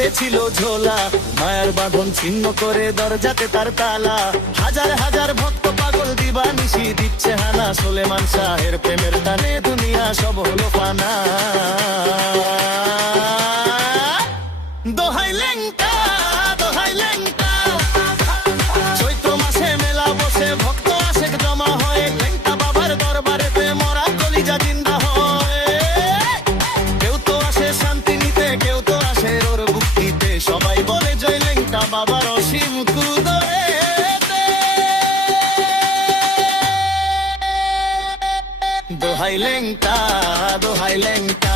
বেঁধেছিল ঝোলা, মায়ার বাঁধন ছিন্ন করে দরজাতে তার তালা। হাজার হাজার ভক্ত পাগল দিবানিশি দিচ্ছে হানা, সুলেমান শাহের প্রেমের টানে দুনিয়া সব হলো ফানা। দোহাই লেংটা, দোহাই লেংটা, চৈত্র মাসে মেলা বসে ভক্ত আশেক জমা হয়, লেংটা বাবার দরবারেতে মরা কলিজা জিন্দা হয়। কেউ তো আসে শান্তি নিতে, কেউ তো আসে ওর মুক্তিতে, সবাই বলে জয় লেংটা বাবার অসীম কুদরে। দোহাই লেংটা, দোহাই লেংটা।